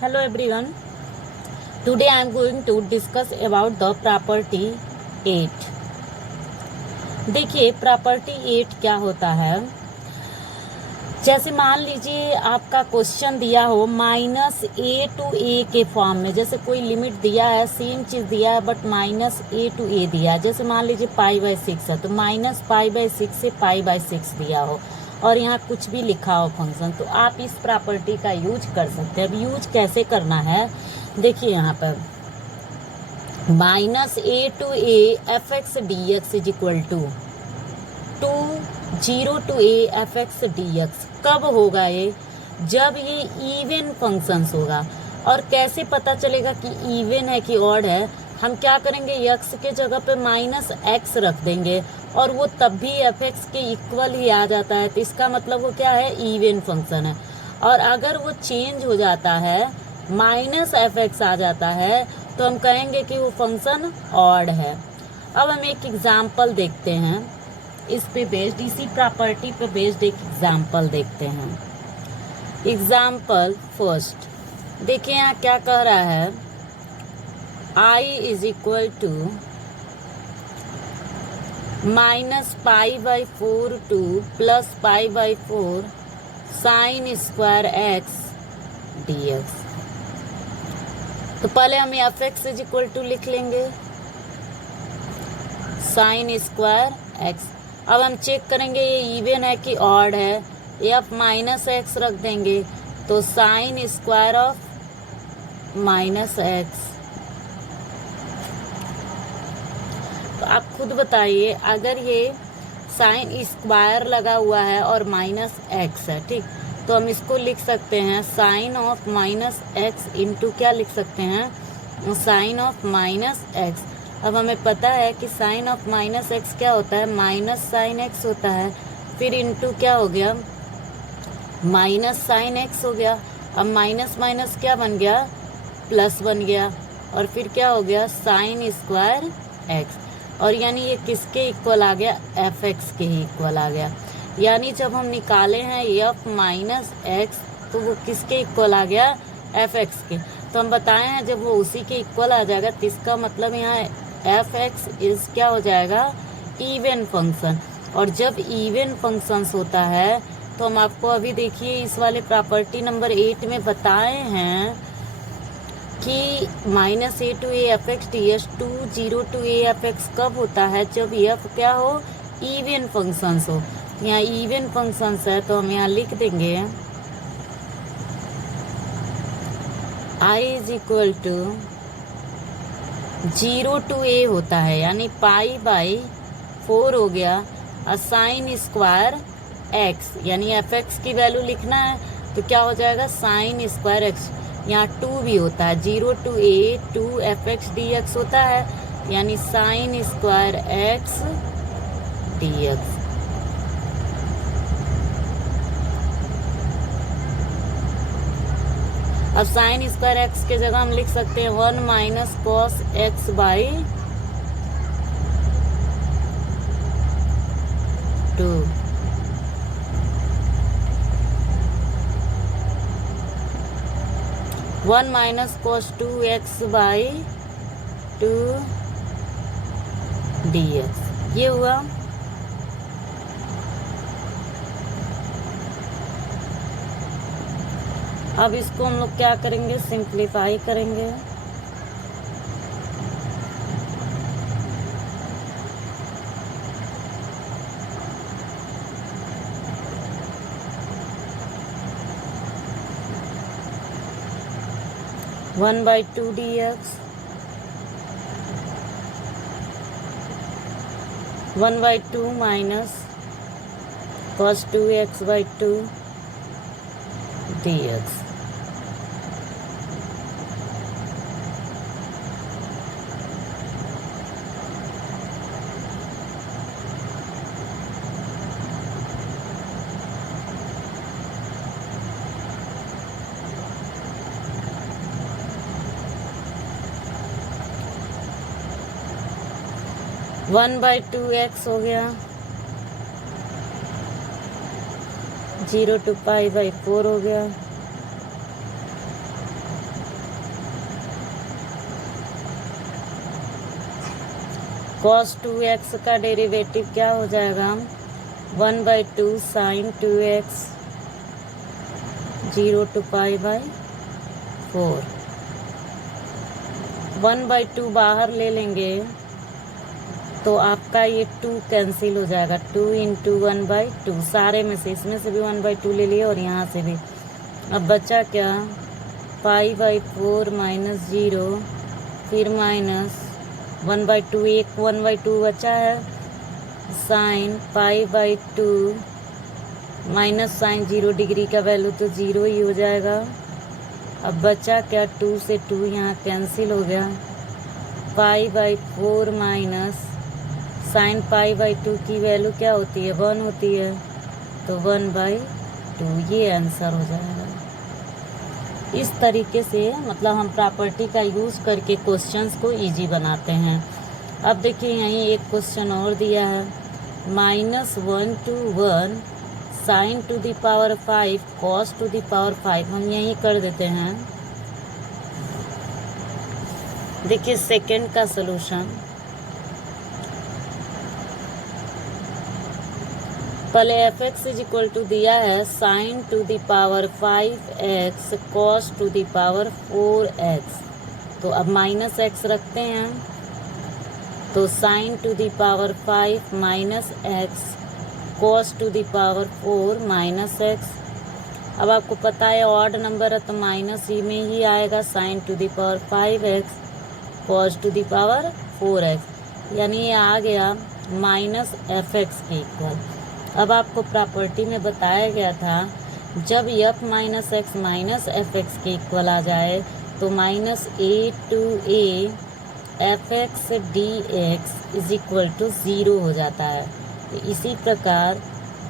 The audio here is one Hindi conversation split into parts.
Hello everyone. Today I am going to discuss about the property 8. देखिए प्रॉपर्टी 8 क्या होता है। जैसे मान लीजिए आपका क्वेश्चन दिया हो -a to a के फॉर्म में, जैसे कोई लिमिट दिया है, सेम चीज़ दिया है बट -a to a दिया है। जैसे मान लीजिए π/6 है तो -π/6 से π/6 दिया हो और यहाँ कुछ भी लिखा हो फंक्शन, तो आप इस प्रॉपर्टी का यूज कर सकते हैं। अब यूज कैसे करना है देखिए, यहाँ पर -a to a f(x) dx is equal to 0 to a f(x) dx कब होगा ये? जब ये इवन फंक्शंस होगा। और कैसे पता चलेगा कि इवन है कि ऑड है? हम क्या करेंगे, x के जगह पे -x रख देंगे और वो तब भी f(x) के इक्वल ही आ जाता है, तो इसका मतलब वो क्या है, इवन फंक्शन है। और अगर वो चेंज हो जाता है, -f(x) आ जाता है, तो हम कहेंगे कि वो फंक्शन ऑड है। अब हम एक एग्जाम्पल देखते हैं, इस पे बेस्ड, इसी प्रॉपर्टी पे बेस्ड एक एग्जाम्पल देखते हैं। एग्जाम्पल फर्स्ट देखिए, यहाँ क्या कह रहा है, I is equal to -π/4 to +π/4 sin square x dx। तो पहले हम f(x) इज इक्वल टू लिख लेंगे sin स्क्वायर x। अब हम चेक करेंगे ये इवन है कि ऑड है, f-x रख देंगे तो साइन स्क्वायर ऑफ -x। तो आप खुद बताइए, अगर ये साइन स्क्वायर लगा हुआ है और -x है, ठीक, तो हम इसको लिख सकते हैं साइन ऑफ -x इंटू क्या लिख सकते हैं, साइन ऑफ -x। अब हमें पता है कि साइन ऑफ -x क्या होता है, माइनस साइन x होता है, फिर इंटू क्या हो गया, माइनस साइन x हो गया। अब माइनस माइनस क्या बन गया, प्लस बन गया, और फिर क्या हो गया, साइन स्क्वायर x। और यानी ये किसके इक्वल आ गया, f(x) के ही इक्वल आ गया। यानी जब हम निकाले हैं f-x, तो वो किसके इक्वल आ गया, f(x) के। तो हम बताए हैं जब वो उसी के इक्वल आ जाएगा तो इसका मतलब यहाँ f(x) इज क्या हो जाएगा, इवन फंक्शन। और जब इवन फंक्शंस होता है तो हम आपको अभी देखिए इस वाले प्रॉपर्टी नंबर 8 में बताए हैं कि -a to a f(x) ds 0 to a f(x) कब होता है, जब f क्या हो, इवन फंक्शंस हो। यहाँ इवन फंक्शंस है तो हम यहाँ लिख देंगे I is equal to 0 to a होता है, यानी π/4 हो गया, और साइन स्क्वायर x, यानी f(x) की वैल्यू लिखना है तो क्या हो जाएगा, साइन स्क्वायर x। यहाँ 2 भी होता है, 0 to a 2 f(x) dx होता है, यानी साइन स्क्वायर x dx। अब साइन स्क्वायर x के जगह हम लिख सकते हैं 1 - cos x/2। 1 - cos 2x/2 dx, ये हुआ। अब इसको हम लोग क्या करेंगे, सिंप्लीफाई करेंगे। One by 2 dx, 1/2 minus cos 2x/2 dx। One by 2x हो गया, 0 to π/4 हो गया, cos 2x का डेरिवेटिव क्या हो जाएगा, 1/2 sin 2x 0 to π/4। 1/2 बाहर ले लेंगे तो आपका ये 2 कैंसिल हो जाएगा, 2 × 1/2, सारे में से, इसमें से भी 1/2 ले लिए और यहाँ से भी। अब बचा क्या, π/4 - 0, फिर माइनस 1/2, एक 1/2 बचा है, साइन π/2 माइनस साइन 0 डिग्री का वैल्यू तो 0 ही हो जाएगा। अब बचा क्या, 2 से 2 यहाँ कैंसिल हो गया, π/4 माइनस साइन π/2 की वैल्यू क्या होती है, 1 होती है, तो 1/2, ये आंसर हो जाएगा। इस तरीके से मतलब हम प्रॉपर्टी का यूज़ करके क्वेश्चंस को इजी बनाते हैं। अब देखिए यहीं एक क्वेश्चन और दिया है, -1 to 1 sin to the power 5 cos to the power 5, हम यहीं कर देते हैं। देखिए सेकंड का सलूशन, पहले fx = दिया है sin to the power 5x cos to the power 4x, तो अब -x रखते हैं, तो sin to the power 5 - x cos to the power 4 - x। अब आपको पता है ऑड नंबर है तो माइनस ही में ही आएगा, sin to the power 5x cos to the power 4x, यानी ये आ गया -fx के इक्वल। अब आपको प्रॉपर्टी में बताया गया था जब f - x -fx के इक्वल आ जाए तो -a to a fx dx = 0 हो जाता है। तो इसी प्रकार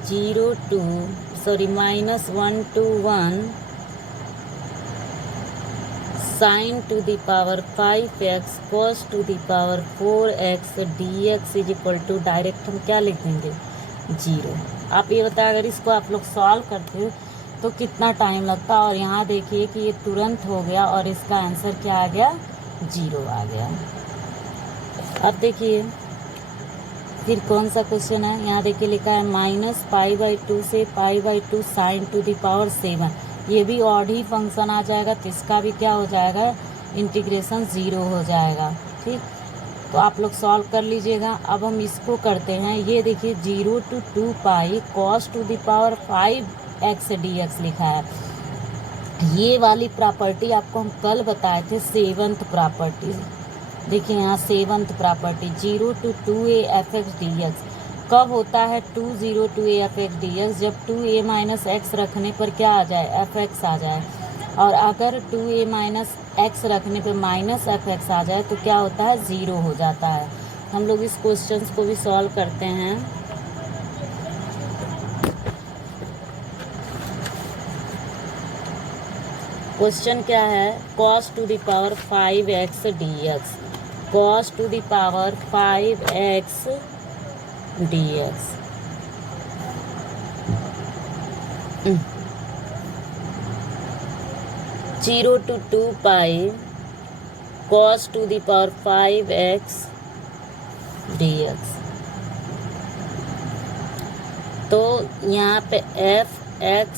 -1 to 1 sin to the power 5x cos to the power 4x dx = direct हम क्या लिख देंगे, 0। आप ये बताएं अगर इसको आप लोग सॉल्व करते हो तो कितना टाइम लगता, और यहाँ देखिए कि ये तुरंत हो गया और इसका आंसर क्या आ गया, 0 आ गया। अब देखिए फिर कौन सा क्वेश्चन है, यहाँ देखिए लिखा है -π/2 से π/2 sin to the power 7, ये भी ऑड ही फंक्शन आ जाएगा तो इसका भी क्या हो जाएगा, इंटीग्रेशन 0 हो जाएगा। ठीक, तो आप लोग सॉल्व कर लीजिएगा। अब हम इसको करते हैं, ये देखिए 0 to 2π cos to the power 5x dx लिखा है। ये वाली प्रॉपर्टी आपको हम कल बताए थे, 7th प्रॉपर्टी। देखिए यहाँ 7th property 0 to 2a fx dx कब होता है, 20 to a fx dx जब 2a - x रखने पर क्या आ जाए, fx आ जाए, और अगर 2a - x रखने पे -fx आ जाए तो क्या होता है, 0 हो जाता है। हम लोग इस क्वेश्चन को भी सॉल्व करते हैं। क्वेश्चन क्या है, cos to the power 5x dx, cos to the power 5x dx। 0 to 2π cos to the power 5x dx। तो यहाँ पे fx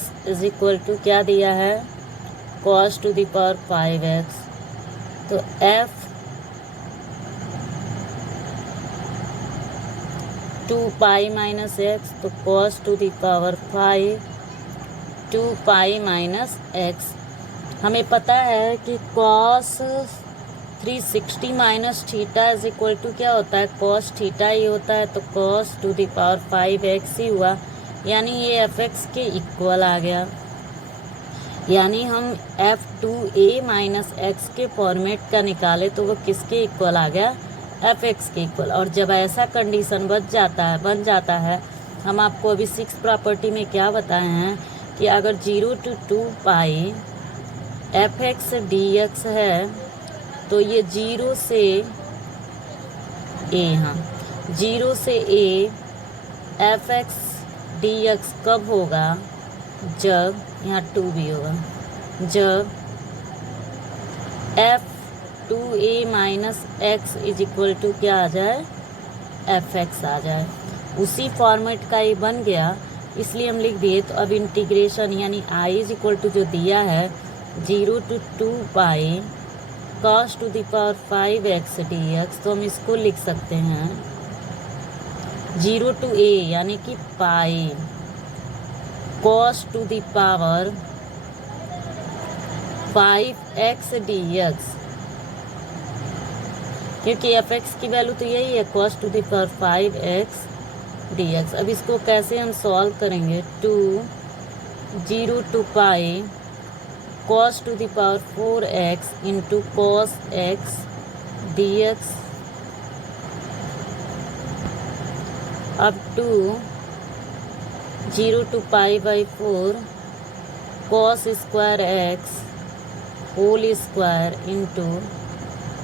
= क्या दिया है, cos to the power 5x, तो f 2π - x, तो cos to the power 5 2π - x। हमें पता है कि cos 360 - थीटा = क्या होता है, cos थीटा ही होता है, तो cos to the power 5x ही हुआ, यानी ये fx के इक्वल आ गया। यानी हम f2a - x के फॉर्मेट का निकाले तो वो किसके इक्वल आ गया, fx के इक्वल। और जब ऐसा कंडीशन बन जाता है, हम आपको अभी 6th प्रॉपर्टी में क्या बताए हैं कि अगर 0 to 2π fx dx है तो ये 0 से a, हाँ 0 से a fx dx कब होगा, जब यहाँ 2 भी होगा, जब f2a - x = क्या आ जाए, एफ एक्स आ जाए। उसी फॉर्मेट का ये बन गया, इसलिए हम लिख दिए। तो अब इंटीग्रेशन यानी आई इज इक्वल टू जो दिया है 0 to 2 pi cos to the power 5x dx, तो हम इसको लिख सकते हैं 0 to a यानी कि pi cos to the power 5x dx, क्योंकि एफ एक्स की वैल्यू तो यही है cos to the power 5x dx। अब इसको कैसे हम सॉल्व करेंगे, 0 to pi cos to the power 4x into cos x dx अब to 0 to pi by 4 cos square x whole square into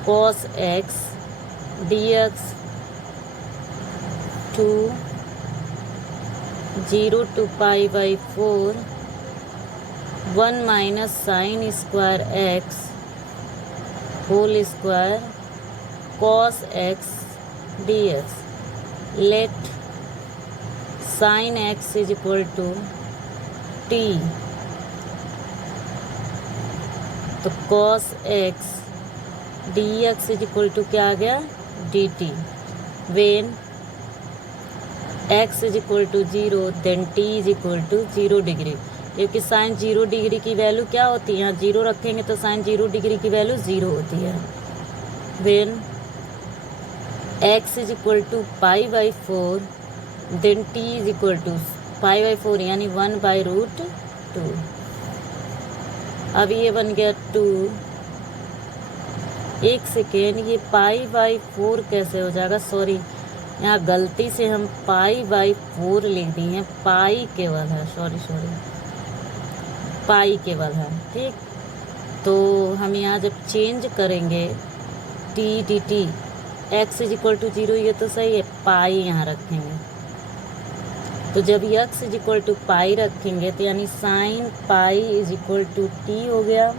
cos x dx to 0 to pi by 4 1 minus sine square x whole square cos x dx। Let sine x is equal to t, तो cos x dx is equal to क्या आ गया dt। When x is equal to 0 then t is equal to 0 degree, क्योंकि साइन 0 डिग्री की वैल्यू क्या होती है, यहाँ 0 रखेंगे तो साइन 0 डिग्री की वैल्यू 0 होती है। When x is equal to pi by 4 then t is equal to pi by 4 यानी 1/√2। अब ये बन गया 2। एक सेकेंड, ये पाई बाई 4 कैसे हो जाएगा, सॉरी यहाँ गलती से हम पाई बाई 4 लिख दी हैं, पाई केवल है, सॉरी पाई केवल है, ठीक। तो हम यहाँ जब चेंज करेंगे T D T X is equal to 0, ये तो सही है, पाई यहाँ रखेंगे। तो जब X is equal to pi रखेंगे तो यानी sine pi is equal to T हो गया।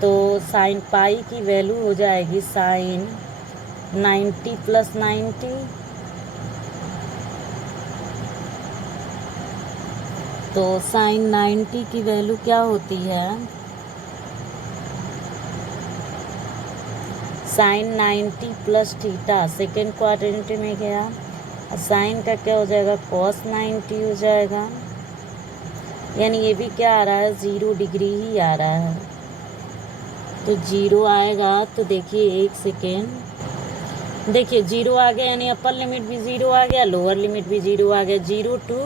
तो साइन पाई की वैल्यू हो जाएगी साइन 90 प्लस 90, तो साइन 90 की वैल्यू क्या होती है, sine 90 plus theta second quadrant में गया, साइन का क्या हो जाएगा cos 90 हो जाएगा, यानी ये भी क्या आ रहा है 0 डिग्री ही आ रहा है। तो 0 आएगा, तो देखिए एक सेकेंड, देखिए 0 आ गया यानी अपर लिमिट भी 0 आ गया, लोअर लिमिट भी 0 आ गया, 0 to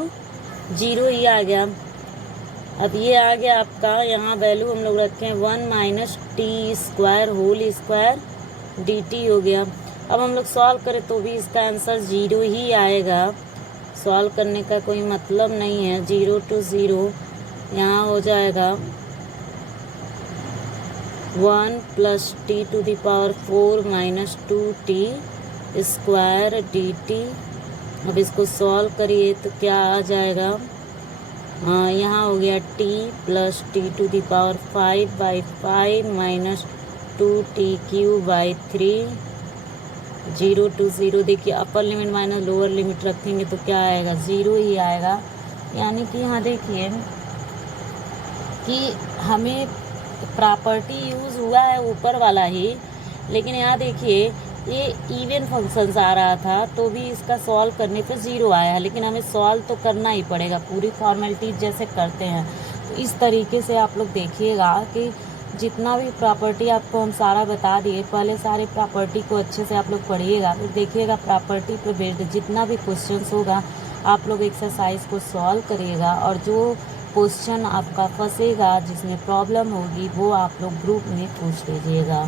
0 ही आ गया। अब ये आ गया आपका, यहाँ वैल्यू हम लोग रखें 1 minus T square whole square D T हो गया। अब हम लोग सॉल्व करें तो भी इसका आंसर 0 ही आएगा, सॉल्व करने का कोई मतलब नहीं है। 0 to 0 यहाँ हो जाएगा 1 plus T to the power 4 minus 2t square D T. अब इसको सॉल्व करिए तो क्या आ जाएगा, यहाँ हो गया t plus T to the power 5/5 minus 2t³ 0 to 0। देखिए upper limit minus lower limit रखेंगे तो क्या आएगा 0 ही आएगा। यानी कि यहाँ देखिए कि हमें प्रॉपर्टी यूज़ हुआ है ऊपर वाला ही, लेकिन यहाँ देखिए ये इवन फंक्शंस आ रहा था तो भी इसका सॉल्व करने पे 0 आया है, लेकिन हमें सॉल्व तो करना ही पड़ेगा, पूरी फॉर्मेलिटीज जैसे करते हैं। तो इस तरीके से आप लोग देखिएगा कि जितना भी प्रॉपर्टी आपको हम सारा बता दिए, पहले सारे प्रॉपर्टी को अच्छे से आप लोग पढ़िएगा, फिर देखिएगा प्रॉपर्टी पे बेस्ड जितना भी क्वेश्चंस होगा आप लोग एक्सरसाइज को सॉल्व करिएगा, और जो क्वेश्चन आपका फंसेगा जिसमें प्रॉब्लम होगी वो आप लोग ग्रुप में पूछ लीजिएगा।